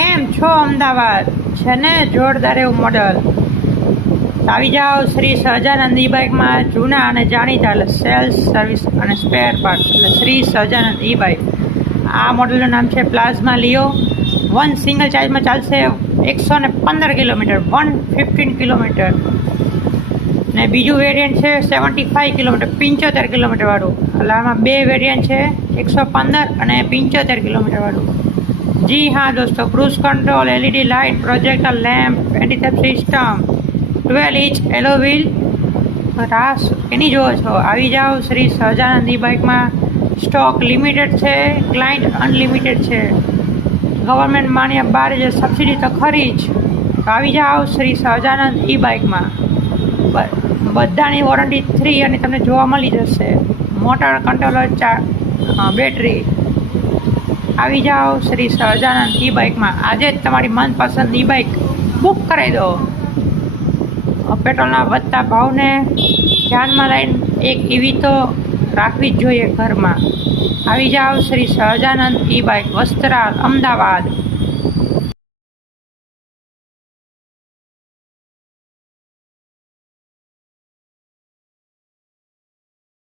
કેમ છો અમદાવાદ? છે ને જોરદાર એવું મોડલ. આવી જાઓ શ્રી સહજાનંદ ઈ બાઇકમાં. જૂના અને જાણીતા એટલે સેલ્સ સર્વિસ અને સ્પેર પાર્ટ એટલે શ્રી સહજાનંદ ઈ બાઇક. આ મોડલનું નામ છે પ્લાઝમા લિયો. વન સિંગલ ચાર્જમાં ચાલશે 115 કિલોમીટર, 115 કિલોમીટર. ને બીજું વેરિયન્ટ છે 75 કિલોમીટર, 75 કિલોમીટર વાળું. એટલે આમાં બે વેરિયન્ટ છે, 115 અને 75 કિલોમીટર વાળું. જી હા દોસ્તો, cruise control, LED light, projector lamp, anti system, 12 inch alloy wheel. રાસ એની જોવો છો. આવી જાઓ શ્રી સહજાનંદ ઈ બાઇકમાં. સ્ટોક લિમિટેડ છે, ક્લાયન્ટ અનલિમિટેડ છે. ગવર્મેન્ટ માન્ય 12,000 સબસિડી તો ખરી જ. આવી જાઓ શ્રી સહજાનંદ ઈ બાઇકમાં. બધાની વોરંટી 3 અને તમને જોવા મળી જશે. Motor controller, battery. આવી જાઓ શ્રી સહજાનંદ ઈ બાઇકમાં. આજે જ તમારી મનપસંદ ઈ બાઇક બુક કરાવી દો. પેટ્રોલના વધતા ભાવને ધ્યાનમાં લઈને એક ઈવી તો રાખવી જ જોઈએ ઘરમાં. આવી જાઓ શ્રી સહજાનંદ ઈ બાઇક, વસ્ત્રાલ, અમદાવાદ.